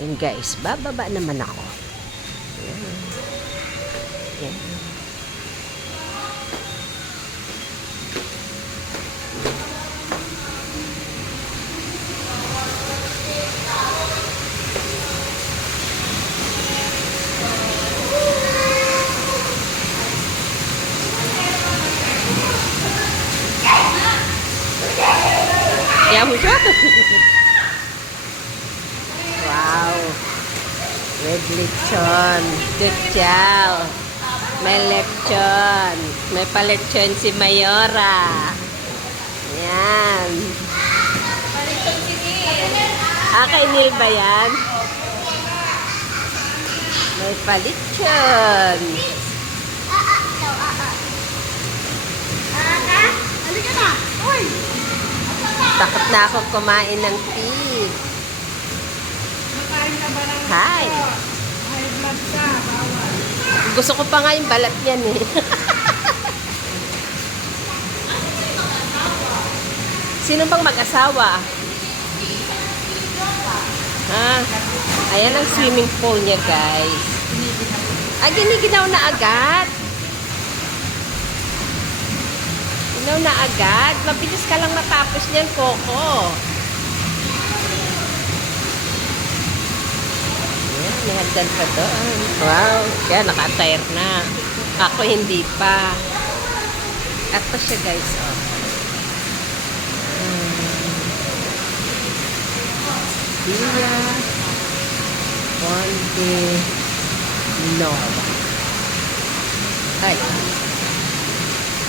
Yan guys, bababa naman ako. Yan. Ya, mucho. Wow. Red lechon. Chuchaw. May lechon. May palechon si Mayora. Yan. Kay Neil ba yan? May palechon. Halika na! Uy! Takot na ako kumain ng pig. Makain ka ba ng Hi. high blood ka? Bawal. Gusto ko pa nga yung balat niyan eh. Sino bang mag-asawa? Ayan ang swimming pool niya, guys. Giniginaw na agad. Ginaw na agad. Mabilis ka lang matapos niyan, Coco. Ayan, may hagdan pa doon. Wow. Kaya naka-attire na. Ako hindi pa. At pa siya, guys. Oh. Dia Ponte Nova. Ay.